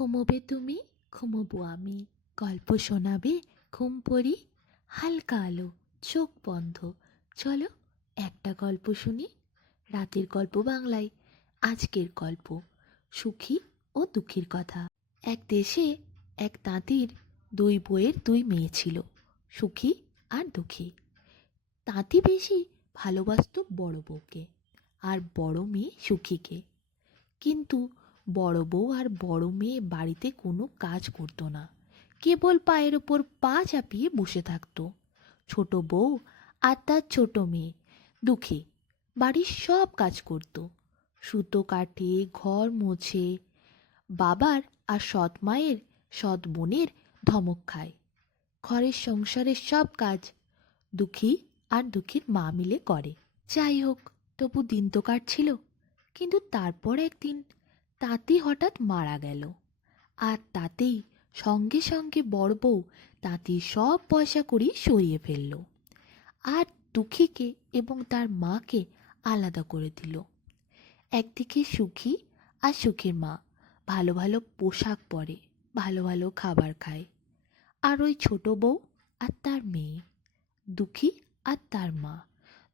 ঘুমোবে তুমি, ঘুমোবো আমি, গল্প শোনাবে ঘুম পড়ি, হালকা আলো, চোখ বন্ধ, চলো একটা গল্প শুনি। রাতের গল্প বাংলায়। আজকের গল্প সুখী ও দুঃখীর কথা। এক দেশে এক তাঁতির দুই বউয়ের দুই মেয়ে ছিল, সুখী আর দুঃখী। তাঁতি বেশি ভালোবাসত বড় বউকে, আর বড় মেয়ে সুখীকে। কিন্তু বড় বউ আর বড় মেয়ে বাড়িতে কোনো কাজ করতো না, কেবল পায়ের ওপর পা চাপিয়ে বসে থাকতো। ছোট বউ আর তার ছোট মেয়ে দুঃখী বাড়ির সব কাজ করত, সুতো কাটে, ঘর মোছে। বাবার আর সৎ মায়ের সৎ বোনের ধমক খায়। ঘরের সংসারের সব কাজ দুঃখী আর দুঃখীর মা মিলে করে। যাই হোক, তবু দিন তো কাটছিল। কিন্তু তারপর একদিন তাঁতি হঠাৎ মারা গেল, আর তাতেই সঙ্গে সঙ্গে বড় বউ তাঁতির সব পয়সা কড়ি সরিয়ে ফেলল, আর দুঃখীকে এবং তার মাকে আলাদা করে দিল। একদিকে সুখী আর সুখীর মা ভালো ভালো পোশাক পরে, ভালো ভালো খাবার খায়। আর ওই ছোট বউ আর তার মেয়ে দুঃখী আর তার মা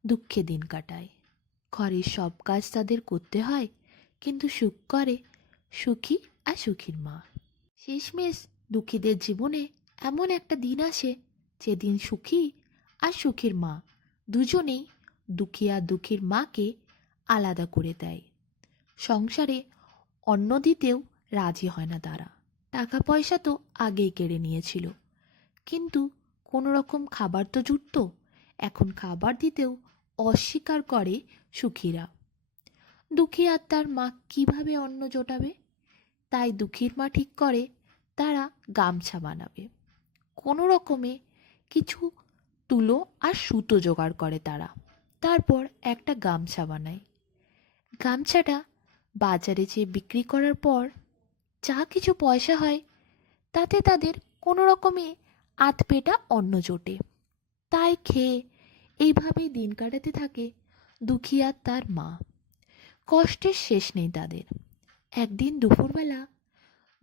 দুঃখে দিন কাটায়। ঘরের সব কাজ তাদের করতে হয়, কিন্তু সুখ করে সুখী আর সুখীর মা। শেষমেশ দুঃখীদের জীবনে এমন একটা দিন আসে, যেদিন সুখী আর সুখীর মা দুজনেই দুঃখী আর দুঃখীর মাকে আলাদা করে দেয়। সংসারে অন্ন দিতেও রাজি হয় না তারা। টাকা পয়সা তো আগেই কেড়ে নিয়েছিল, কিন্তু কোনো রকম খাবার তো জুটত। এখন খাবার দিতেও অস্বীকার করে সুখীরা। দুঃখী আর তার মা কিভাবে অন্ন জোটাবে? তাই দুঃখীর মা ঠিক করে তারা গামছা বানাবে। কোনো রকমে কিছু তুলো আর সুতো জোগাড় করে তারা। তারপর একটা গামছা বানায়। গামছাটা বাজারে যেয়ে বিক্রি করার পর যা কিছু পয়সা হয়, তাতে তাদের কোনো রকমে আধপেটা অন্ন জোটে। তাই খেয়ে এইভাবেই দিন কাটাতে থাকে দুঃখী আর তার মা। কষ্টের শেষ নেই তাদের। একদিন দুপুরবেলা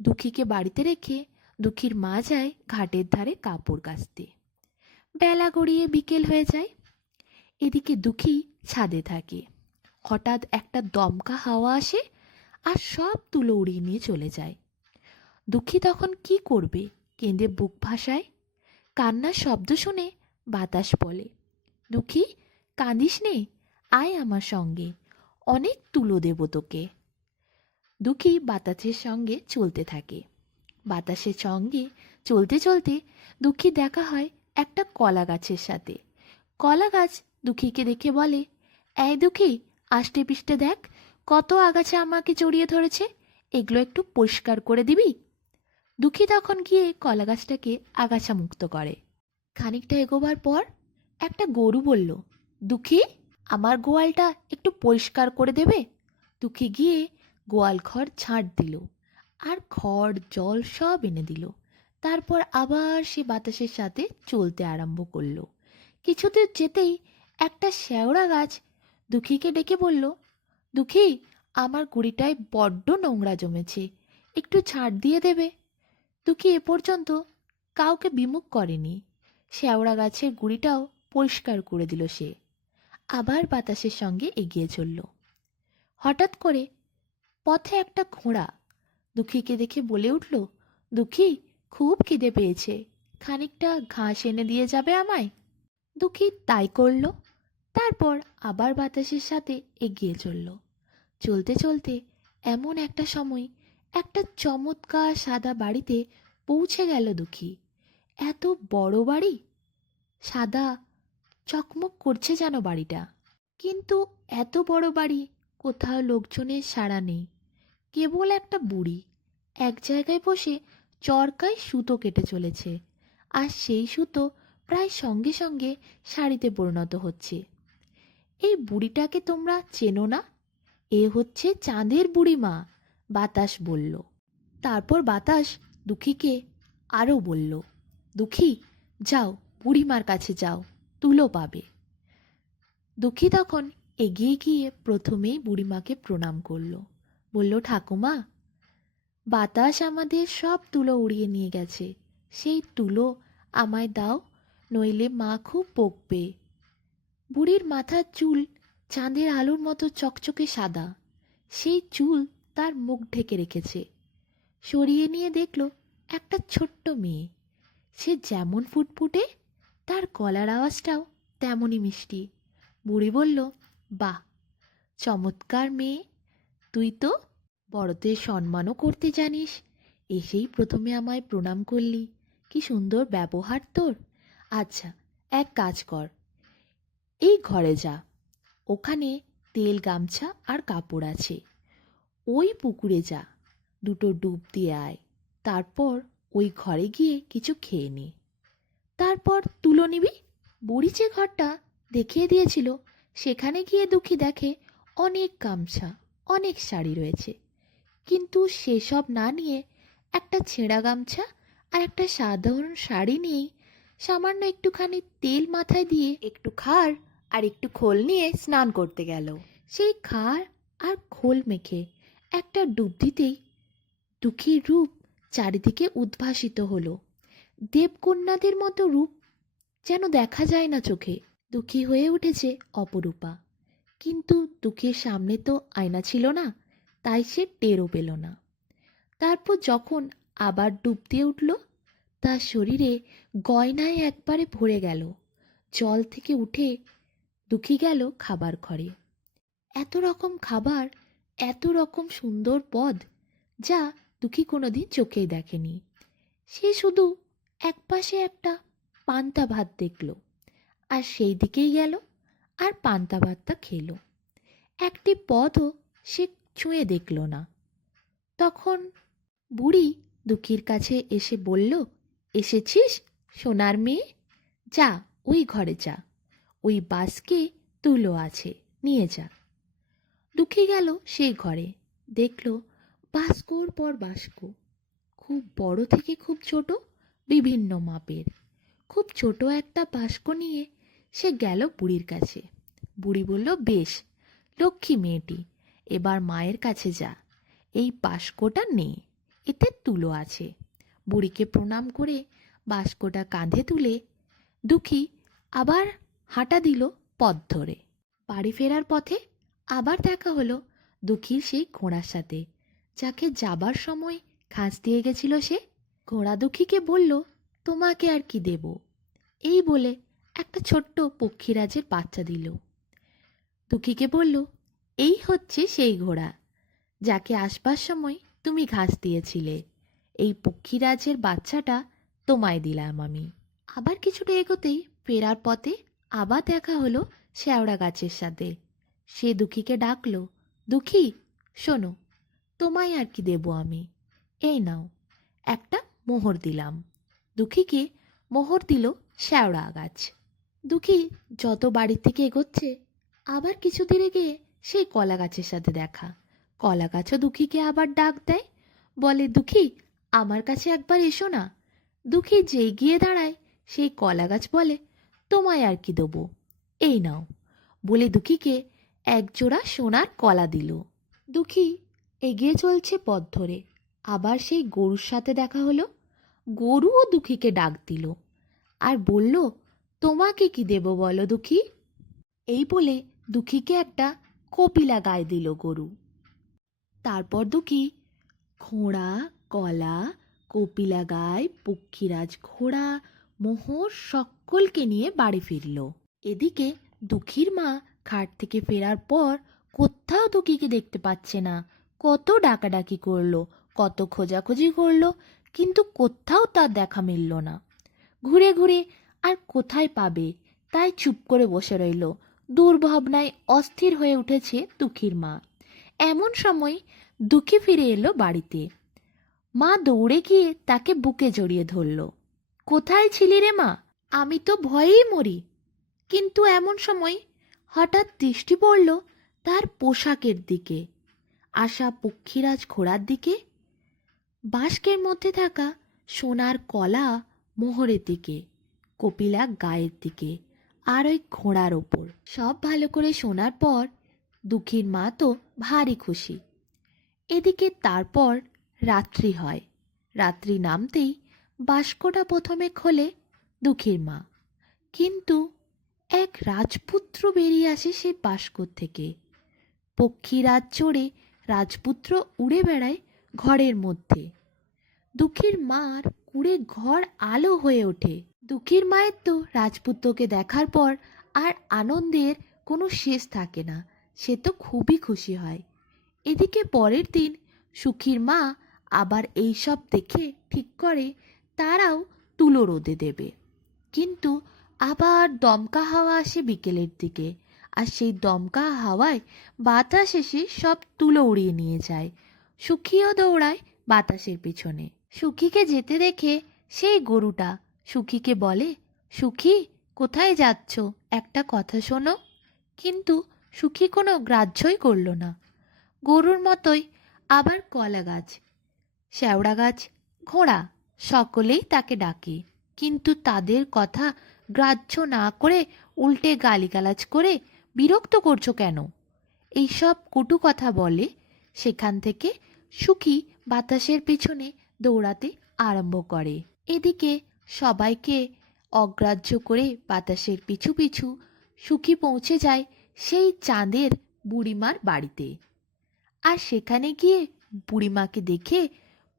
দুঃখীকে বাড়িতে রেখে দুঃখীর মা যায় ঘাটের ধারে কাপড় কাচতে। বেলা গড়িয়ে বিকেল হয়ে যায়। এদিকে দুঃখী ছাদে থাকে। হঠাৎ একটা দমকা হাওয়া আসে আর সব তুলো উড়িয়ে নিয়ে চলে যায়। দুঃখী তখন কি করবে? কেঁদে বুক ভাসায়। কান্নার শব্দ শুনে বাতাস বলে, দুঃখী, কাঁদিস নে, আয় আমার সঙ্গে, অনেক তুলো দেব তোকে। দুঃখী বাতাসের সঙ্গে চলতে থাকে। বাতাসের সঙ্গে চলতে চলতে দুঃখী দেখা হয় একটা কলা গাছের সাথে। কলা গাছ দুঃখীকে দেখে বলে, এই দুঃখী, আষ্টে পিষ্টে দেখ, কত আগাছা আমাকে জড়িয়ে ধরেছে, এগুলো একটু পরিষ্কার করে দিবি? দুঃখী তখন গিয়ে কলা গাছটাকে আগাছা মুক্ত করে। খানিকটা এগোবার পর একটা গরু বলল, দুঃখী, আমার গোয়ালটা একটু পরিষ্কার করে দেবে? দুঃখী গিয়ে গোয়াল ঘর ঝাঁট দিল, আর খড় জল সব এনে দিল। তারপর আবার সে বাতাসের সাথে চলতে আরম্ভ করলো। কিছুদূর যেতেই একটা শেওড়া গাছ দুঃখীকে ডেকে বলল, দুঃখী, আমার গুড়িটায় বড্ড নোংরা জমেছে, একটু ছাড় দিয়ে দেবে? দুঃখী এ পর্যন্ত কাউকে বিমুখ করেনি। শেওড়া গাছের গুড়িটাও পরিষ্কার করে দিল সে। আবার বাতাসের সঙ্গে এগিয়ে চলল। হঠাৎ করে পথে একটা ঘোড়া দুঃখীকে দেখে বলে উঠল, দুঃখী, খুব খিদে পেয়েছে, খানিকটা ঘাস এনে দিয়ে যাবে আমায়? দুঃখী তাই করল। তারপর আবার বাতাসের সাথে এগিয়ে চলল। চলতে চলতে এমন একটা সময় একটা চমৎকার সাদা বাড়িতে পৌঁছে গেল দুঃখী। এত বড় বাড়ি, সাদা চকমক করছে যেন বাড়িটা। কিন্তু এত বড় বাড়ি, কোথাও লোকজনের সাড়া নেই। কেবল একটা বুড়ি এক জায়গায় বসে চরকায় সুতো কেটে চলেছে, আর সেই সুতো প্রায় সঙ্গে সঙ্গে শাড়িতে পরিণত হচ্ছে। এই বুড়িটাকে তোমরা চেনো না? এ হচ্ছে চাঁদের বুড়ি মা, বাতাস বলল। তারপর বাতাস দুঃখীকে আরও বলল, দুঃখী, যাও, বুড়িমার কাছে যাও, তুলো পাবে। দুঃখী তখন এগিয়ে গিয়ে প্রথমেই বুড়িমাকে প্রণাম করল। বলল, ঠাকুমা, বাতাস আমাদের সব তুলো উড়িয়ে নিয়ে গেছে। সেই তুলো আমায় দাও, নইলে মা খুব বকবে। বুড়ির মাথার চুল চাঁদের আলোর মতো চকচকে সাদা। সেই চুল তার মুখ ঢেকে রেখেছে। সরিয়ে নিয়ে দেখল একটা ছোট্ট মেয়ে। সে যেমন ফুটফুটে, তার গলার আওয়াজটাও তেমনই মিষ্টি। বুড়ি বলল, বাহ, চমৎকার মেয়ে, তুই তো বড়দের সম্মানও করতে জানিস। এসেই প্রথমে আমায় প্রণাম করলি, কি সুন্দর ব্যবহার তোর। আচ্ছা, এক কাজ কর, এই ঘরে যা, ওখানে তেল, গামছা আর কাপড় আছে। ওই পুকুরে যা, দুটো ডুব দিয়ে আয়। তারপর ওই ঘরে গিয়ে কিছু খেয়ে নে। তারপর তুলো নিবি। বুড়ি যে ঘরটা দেখিয়ে দিয়েছিল, সেখানে গিয়ে দুঃখী দেখে অনেক গামছা, অনেক শাড়ি রয়েছে। কিন্তু সেসব না নিয়ে একটা ছেঁড়া গামছা আর একটা সাধারণ শাড়ি নিয়েই সামান্য একটুখানি তেল মাথায় দিয়ে একটু খার আর একটু খোল নিয়ে স্নান করতে গেল। সেই খার আর খোল মেখে একটা ডুব দিতেই দুঃখীর রূপ চারিদিকে উদ্ভাসিত হলো। দেবকন্যাদের মতো রূপ যেন দেখা যায় না চোখে। দুঃখী হয়ে উঠেছে অপরূপা। কিন্তু দুঃখীর সামনে তো আয়না ছিল না, তাই সে টেরও পেল না। তারপর যখন আবার ডুব দিয়ে উঠল, তার শরীরে গয়নায় একবারে ভরে গেল। জল থেকে উঠে দুঃখী গেল খাবার ঘরে। এত রকম খাবার, এত রকম সুন্দর পদ, যা দুঃখী কোনোদিন চোখেই দেখেনি। সে শুধু একপাশে একটা পান্তা ভাত দেখল, আর সেই দিকেই গেল আর পান্তা ভাতটা খেল। একটি পদও সে ছুঁয়ে দেখল না। তখন বুড়ি দুঃখীর কাছে এসে বলল, এসেছিস সোনার মেয়ে? যা, ওই ঘরে যা, ওই বাস্কে তুলো আছে, নিয়ে যা। দুঃখী গেল সেই ঘরে, দেখল বাস্কর পর বাস্ক, খুব বড় থেকে খুব ছোট, বিভিন্ন মাপের। খুব ছোট একটা বাস্ক নিয়ে সে গেল বুড়ির কাছে। বুড়ি বলল, বেশ, লক্ষ্মী মেয়েটি, এবার মায়ের কাছে যা, এই বাস্কটা নে, এতে তুলো আছে। বুড়িকে প্রণাম করে বাস্কটা কাঁধে তুলে দুঃখী আবার হাঁটা দিল পথ ধরে। বাড়ি ফেরার পথে আবার দেখা হলো দুঃখীর সেই ঘোড়ার সাথে, যাকে যাবার সময় ঘাস দিয়ে গেছিল সে। ঘোড়া দুঃখীকে বলল, তোমাকে আর কি দেব? এই বলে একটা ছোট্ট পক্ষীরাজের বাচ্চা দিল। দুঃখীকে বলল, এই হচ্ছে সেই ঘোড়া, যাকে আসবার সময় তুমি ঘাস দিয়েছিলে। এই পক্ষীরাজের বাচ্চাটা তোমায় দিলাম আমি। আবার কিছুটা এগোতেই ফেরার পথে আবার দেখা হলো শেওড়া গাছের সাথে। সে দুঃখীকে ডাকলো, দুঃখী শোনো, তোমায় আর কি দেব আমি, এই নাও, একটা মোহর দিলাম। দুঃখীকে মোহর দিল শেওড়া গাছ। দুঃখী যত বাড়ির থেকে এগোচ্ছে, আবার কিছু দূরে গিয়ে সেই কলা গাছের সাথে দেখা। কলা গাছও দুঃখীকে আবার ডাক দেয়, বলে, দুঃখী আমার কাছে একবার এসো না। দুঃখী যেই গিয়ে দাঁড়ায়, সেই কলা গাছ বলে, তোমায় আর কি দেবো, এই নাও, বলে দুঃখীকে একজোড়া সোনার কলা দিল। দুঃখী এগিয়ে চলছে পথ ধরে, আবার সেই গরুর সাথে দেখা হলো। গরুও দুঃখীকে ডাক দিল আর বলল, তোমাকে কি দেব বলো দুঃখী? এই বলে দুঃখীকে একটা কপিলা গায়ে দিল গরু। তারপর দুঃখী ঘোড়া, কলা, কপিলা গায়ে, পক্ষীরাজ ঘোড়া, মোহর সকলকে নিয়ে বাড়ি ফিরল। এদিকে দুঃখীর মা ঘাট থেকে ফেরার পর কোথাও দুঃখীকে দেখতে পাচ্ছে না। কত ডাকাডাকি করলো, কত খোঁজাখুঁজি করলো, কিন্তু কোথাও তার দেখা মিলল না। ঘুরে ঘুরে আর কোথায় পাবে, তাই চুপ করে বসে রইল। দুর্ভাবনায় অস্থির হয়ে উঠেছে দুঃখীর মা। এমন সময় দুঃখী ফিরে এলো বাড়িতে। মা দৌড়ে গিয়ে তাকে বুকে জড়িয়ে ধরল। কোথায় ছিলি রে মা? আমি তো ভয়েই মরি। কিন্তু এমন সময় হঠাৎ দৃষ্টি পড়ল তার পোশাকের দিকে, আশা পক্ষীরাজ ঘোড়ার দিকে, বাস্কের মধ্যে থাকা সোনার কলা মোহরের দিকে, কপিলা গায়ের দিকে, আর ওই ঘোড়ার ওপর। সব ভালো করে শোনার পর দুঃখীর মা তো ভারী খুশি। এদিকে তারপর রাত্রি হয়। রাত্রি নামতেই বাস্কটা প্রথমে খোলে দুঃখীর মা, কিন্তু এক রাজপুত্র বেরিয়ে আসে সেই বাস্কর থেকে। পক্ষীরাজ চড়ে রাজপুত্র উড়ে বেড়ায় ঘরের মধ্যে। দুঃখীর মার কুড়ে ঘর আলো হয়ে ওঠে। দুঃখীর মায়ের তো রাজপুত্রকে দেখার পর আর আনন্দের কোনো শেষ থাকে না, সে তো খুবই খুশি হয়। এদিকে পরের দিন সুখীর মা আবার এই সব দেখে ঠিক করে তারাও তুলো রোদে দেবে, কিন্তু আবার দমকা হাওয়া আসে বিকেলের দিকে, আর সেই দমকা হাওয়ায় বাতাস এসে সব তুলো উড়িয়ে নিয়ে যায়। সুখীও দৌড়ায় বাতাসের পিছনে। সুখীকে যেতে দেখে সেই গরুটা সুখীকে বলে, সুখী, কোথায় যাচ্ছ? একটা কথা শোনো। কিন্তু সুখী কোনো গ্রাহ্যই করল না। গরুর মতোই আবার কলা গাছ, শ্যাওড়া গাছ, ঘোড়া সকলেই তাকে ডাকে, কিন্তু তাদের কথা গ্রাহ্য না করে উল্টে গালিগালাজ করে বিরক্ত করছো কেন, এইসব কটু কথা বলে। সেখান থেকে সুখী বাতাসের পিছনে দৌড়াতে আরম্ভ করে। এদিকে সবাইকে অগ্রাহ্য করে বাতাসের পিছু পিছু সুখী পৌঁছে যায় সেই চাঁদের বুড়িমার বাড়িতে। আর সেখানে গিয়ে বুড়িমাকে দেখে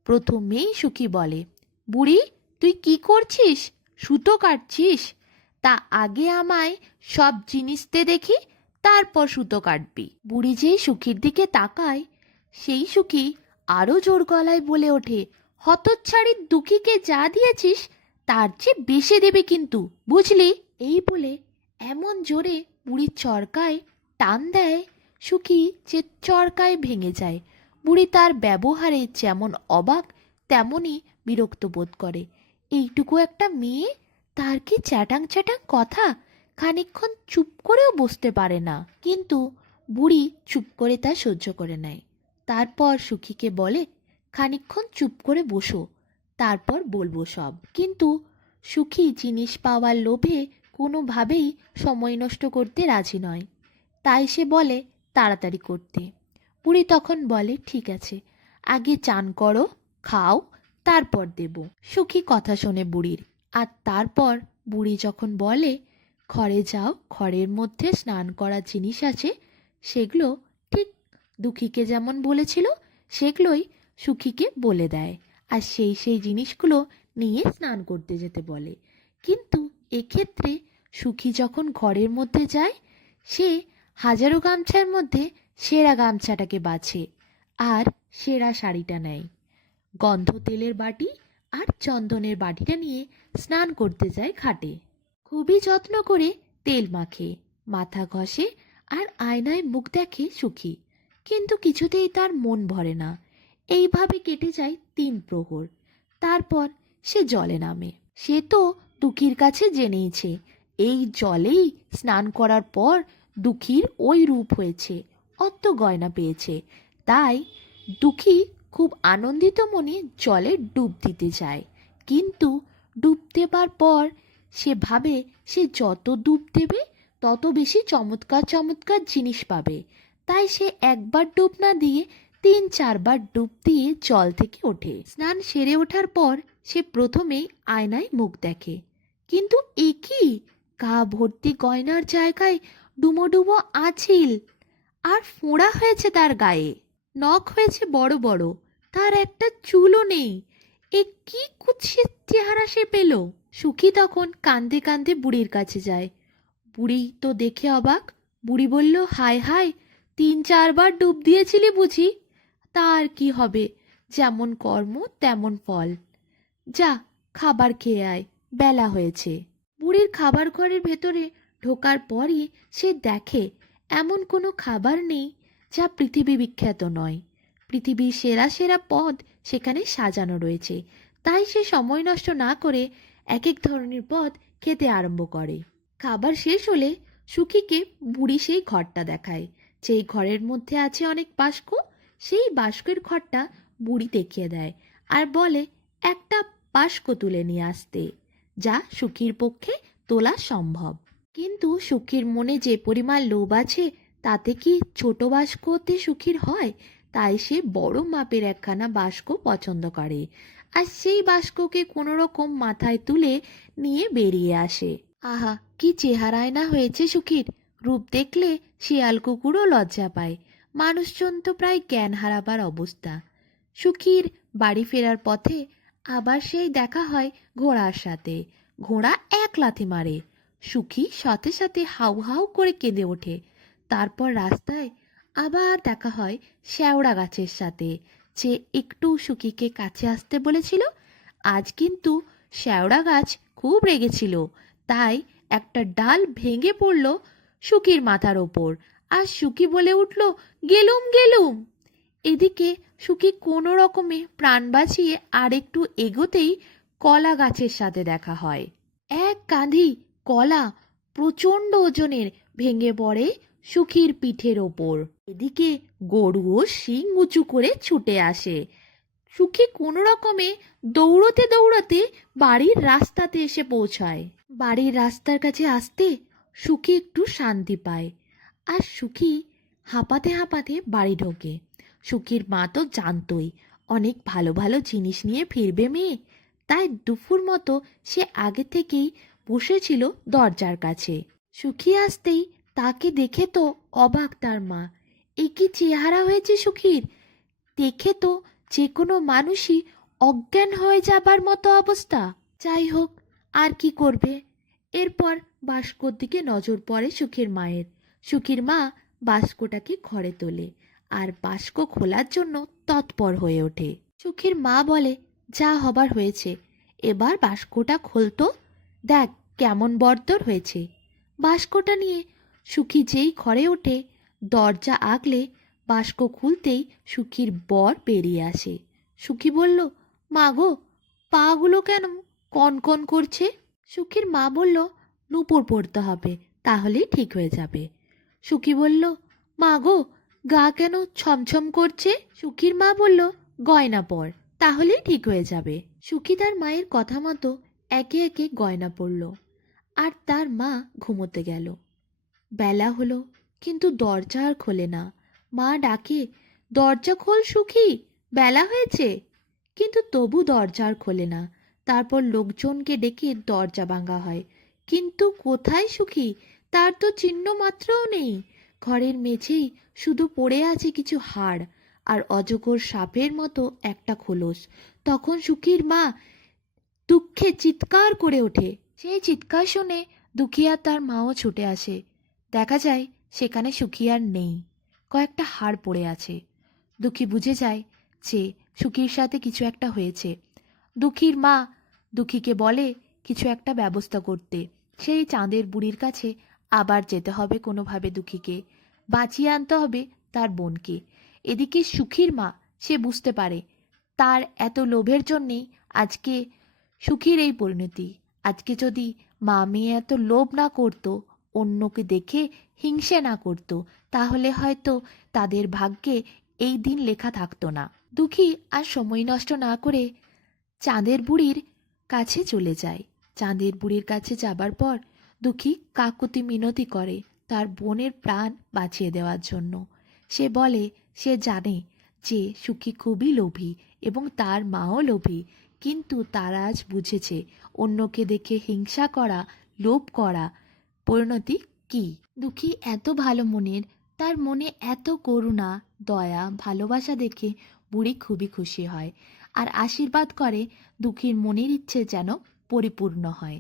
প্রথমেই সুখী বলে, বুড়ি, তুই কি করছিস? সুতো কাটছিস? তা আগে আমায় সব জিনিস দে দেখি, তারপর সুতো কাটবি। বুড়ি যেই সুখীর দিকে তাকায়, সেই সুখী আরো জোর গলায় বলে ওঠে, হতচ্ছাড়ি, দুঃখীকে যা দিয়েছিস তার চেয়ে বেশি দেবে কিন্তু, বুঝলি? এই বলে এমন জোরে বুড়ির চরকায় টান দেয়, সুখী যে চরকায় ভেঙে যায়। বুড়ি তার ব্যবহারে যেমন অবাক তেমনই বিরক্ত বোধ করে। এইটুকু একটা মেয়ে, তার কি চ্যাটাং চ্যাটাং কথা! খানিকক্ষণ চুপ করেও বসতে পারে না। কিন্তু বুড়ি চুপ করে তা সহ্য করে নেয়। তারপর সুখীকে বলে, খানিকক্ষণ চুপ করে বসো, তারপর বলবো সব। কিন্তু সুখী জিনিস পাওয়ার লোভে কোনোভাবেই সময় নষ্ট করতে রাজি নয়, তাই সে বলে তাড়াতাড়ি করতে। বুড়ি তখন বলে, ঠিক আছে, আগে চান করো, খাও, তারপর দেব। সুখী কথা শোনে বুড়ির। আর তারপর বুড়ি যখন বলে, ঘরে যাও, ঘরের মধ্যে স্নান করার জিনিস আছে, সেগুলো ঠিক দুঃখীকে যেমন বলেছিল সেগুলোই সুখীকে বলে দেয়, আর সেই জিনিসগুলো নিয়ে স্নান করতে যেতে বলে। কিন্তু এক্ষেত্রে সুখী যখন ঘরের মধ্যে যায়, সে হাজারো গামছার মধ্যে সেরা গামছাটাকে বাছে আর সেরা শাড়িটা নেয়। গন্ধ তেলের বাটি আর চন্দনের বাটিটা নিয়ে স্নান করতে যায় ঘাটে। খুবই যত্ন করে তেল মাখে, মাথা ঘষে আর আয়নায় মুখ দেখে সুখী, কিন্তু কিছুতেই তার মন ভরে না। এইভাবে কেটে যায় 3 প্রহর। তারপর সে জলে নামে। সে তো দুঃখীর কাছে জেনেইছে এই জলেই স্নান করার পর দুঃখীর ওই রূপ হয়েছে, অত গয়না পেয়েছে। তাই দুঃখী খুব আনন্দিত মনে জলে ডুব দিতে যায়। কিন্তু ডুব দেবার পর সে ভাবে সে যত ডুব দেবে তত বেশি চমৎকার চমৎকার জিনিস পাবে। তাই সে একবার ডুব না দিয়ে 3-4 বার ডুব দিয়ে জল থেকে ওঠে। স্নান সেরে ওঠার পর সে প্রথমেই আয়নায় মুখ দেখে, কিন্তু এ কি, গা ভর্তি গয়নার জায়গায় ডুমো ডুমো আঁচিল, আর ফোঁড়া হয়েছে তার গায়ে, নখ হয়েছে বড় বড়, তার একটা চুলও নেই। এ কি কুৎসিত চেহারা সে পেল! সুখী তখন কাঁদতে কাঁদতে বুড়ির কাছে যায়। বুড়ি তো দেখে অবাক। বুড়ি বলল, হায় হায়, 3-4 বার ডুব দিয়েছিলি বুঝি? তার কি হবে, যেমন কর্ম তেমন ফল। যা, খাবার খেয়ে আয়, বেলা হয়েছে। বুড়ির খাবার ঘরের ভেতরে ঢোকার পরই সে দেখে এমন কোনো খাবার নেই যা পৃথিবী বিখ্যাত নয়। পৃথিবীর সেরা সেরা পদ সেখানে সাজানো রয়েছে। তাই সে সময় নষ্ট না করে এক এক ধরনের পদ খেতে আরম্ভ করে। খাবার শেষ হলে সুখীকে বুড়ি সেই ঘরটা দেখায়, যেই ঘরের মধ্যে আছে অনেক বাস্ক। সেই বাস্কের ঘরটা বুড়ি দেখিয়ে দেয় আর বলে একটা বাস্ক তুলে নিয়ে আসতে, যা সুখীর পক্ষে তোলা সম্ভব। কিন্তু সুখীর মনে যে পরিমাণ লোভ আছে, তাতে কি ছোট বাস্কতে সুখীর হয়? তাই সে বড় মাপের একখানা বাস্ক পছন্দ করে আর সেই বাস্ককে কোনো রকম মাথায় তুলে নিয়ে বেরিয়ে আসে। আহা, কি চেহারায় না হয়েছে সুখীর! রূপ দেখলে শিয়াল কুকুরও লজ্জা পায়। মানুষজন তো প্রায় জ্ঞান হারাবার অবস্থা। সুখীর বাড়ি ফেরার পথে আবার সেই দেখা হয় ঘোড়ার সাথে। ঘোড়া এক লাথি মারে। সুখী সাথে সাথে হাউ হাউ করে কেঁদে ওঠে। তারপর রাস্তায় আবার দেখা হয় শেওড়া গাছের সাথে, যে একটু সুখীকে কাছে আসতে বলেছিল। আজ কিন্তু শেওড়া গাছ খুব রেগেছিল, তাই একটা ডাল ভেঙে পড়ল সুখীর মাথার ওপর, আর সুখী বলে উঠল, গেলুম গেলুম। এদিকে সুখী কোনো রকমে প্রাণ বাঁচিয়ে আরেকটু এগোতেই কলা গাছের সাথে দেখা হয়। এক কাঁধি কলা প্রচণ্ড ওজনের ভেঙে পড়ে সুখীর পিঠের ওপর। এদিকে গরুও শিং উঁচু করে ছুটে আসে। সুখী কোনো রকমে দৌড়তে দৌড়তে বাড়ির রাস্তাতে এসে পৌঁছায়। বাড়ির রাস্তার কাছে আসতে সুখী একটু শান্তি পায়, আর সুখী হাঁপাতে হাঁপাতে বাড়ি ঢোকে। সুখীর মা তো জানতই অনেক ভালো ভালো জিনিস নিয়ে ফিরবে মেয়ে, তাই দুপুর মতো সে আগে থেকেই বসেছিল দরজার কাছে। সুখী আসতেই তাকে দেখে তো অবাক তার মা। এ কি চেহারা হয়েছে সুখীর! দেখে তো যে কোনো মানুষই অজ্ঞান হয়ে যাবার মতো অবস্থা। যাই হোক, আর কি করবে। এরপর বাস্কর দিকে নজর পড়ে সুখীর মায়ের। সুখীর মা বাস্কটাকে ঘরে তোলে আর বাস্ক খোলার জন্য তৎপর হয়ে ওঠে। সুখীর মা বলে, যা হবার হয়েছে, এবার বাস্কটা খোলতো, দেখ কেমন বর্দর হয়েছে। বাস্কটা নিয়ে সুখী যেই ঘরে ওঠে, দরজা আগলে বাস্ক খুলতেই সুখীর বর বেরিয়ে আসে। সুখী বলল, মা গো, পাগুলো কেন কনকন করছে? সুখীর মা বলল, নূপুর পরতে হবে, তাহলেই ঠিক হয়ে যাবে। সুখী বলল, মা গো, গা কেন ছমছম করছে? সুখীর মা বলল, গয়না পর, তাহলেই ঠিক হয়ে যাবে। সুখী তার মায়ের কথা মতো একে একে গয়না পরল, আর তার মা ঘুমোতে গেল। বেলা হলো, কিন্তু দরজা আর খোলে না। মা ডাকে, দরজা খোল সুখী, বেলা হয়েছে। কিন্তু তবু দরজা আর খোলে না। তারপর লোকজনকে ডেকে দরজা ভাঙা হয়, কিন্তু কোথায় সুখী? তার তো চিহ্ন মাত্রও নেই। ঘরের মেঝেই শুধু পড়ে আছে কিছু হাড় আর অজগর সাপের মতো একটা খোলস। তখন সুখীর মা দুঃখে চিৎকার করে ওঠে। সেই চিৎকার শুনে দুঃখী আর তার মাও ছুটে আসে। দেখা যায় সেখানে সুখী আর নেই, কয়েকটা হাড় পড়ে আছে। দুঃখী বুঝে যায় যে সুখীর সাথে কিছু একটা হয়েছে। দুঃখীর মা দুঃখীকে বলে কিছু একটা ব্যবস্থা করতে। সেই চাঁদের বুড়ির কাছে আবার যেতে হবে, কোনোভাবে দুঃখীকে বাঁচিয়ে আনতে হবে তার বোনকে। এদিকে সুখীর মা সে বুঝতে পারে তার এত লোভের জন্যেই আজকে সুখীর এই পরিণতি। আজকে যদি মা মেয়ে এত লোভ না করতো, অন্যকে দেখে হিংসে না করত, তাহলে হয়তো তাদের ভাগ্যে এই দিন লেখা থাকতো না। দুঃখী আর সময় নষ্ট না করে চাঁদের বুড়ির কাছে চলে যায়। চাঁদের বুড়ির কাছে যাবার পর দুঃখী কাকুতি মিনতি করে তার বোনের প্রাণ বাঁচিয়ে দেওয়ার জন্য। সে বলে সে জানে যে সুখী খুবই লোভী এবং তার মাও লোভী, কিন্তু তারা আজ বুঝেছে অন্যকে দেখে হিংসা করা, লোভ করা পরিণতি কি। দুঃখী এত ভালো মনের, তার মনে এত করুণা, দয়া, ভালোবাসা দেখে বুড়ি খুবই খুশি হয় আর আশীর্বাদ করে দুঃখীর মনের ইচ্ছে যেন পরিপূর্ণ হয়।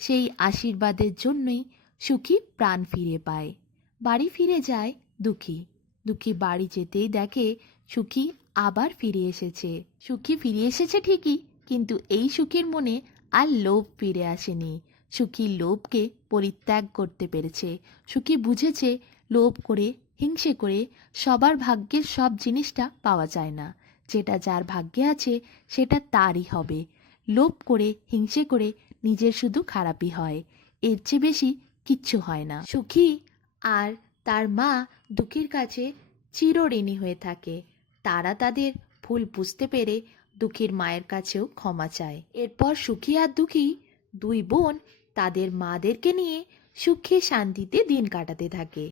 সেই আশীর্বাদের জন্যই সুখী প্রাণ ফিরে পায়। বাড়ি ফিরে যায় দুঃখী। দুঃখী বাড়ি যেতেই দেখে সুখী আবার ফিরে এসেছে। সুখী ফিরে এসেছে ঠিকই, কিন্তু এই সুখীর মনে আর লোভ ফিরে আসেনি। সুখী লোভকে পরিত্যাগ করতে পেরেছে। সুখী বুঝেছে লোভ করে, হিংসে করে সবার ভাগ্যের সব জিনিসটা পাওয়া যায় না। যেটা যার ভাগ্যে আছে সেটা তারই হবে। লোভ করে, হিংসে করে নিজের শুধু খারাপই হয়, এর চেয়ে বেশি কিচ্ছু হয় না। সুখী আর তার মা দুঃখীর কাছে চিরঋণী হয়ে থাকে। তারা তাদের ভুল বুঝতে পেরে দুঃখীর মায়ের কাছেও ক্ষমা চায়। এরপর সুখী আর দুঃখী দুই বোন তাদের মাদেরকে নিয়ে সুখে শান্তিতে দিন কাটাতে থাকে।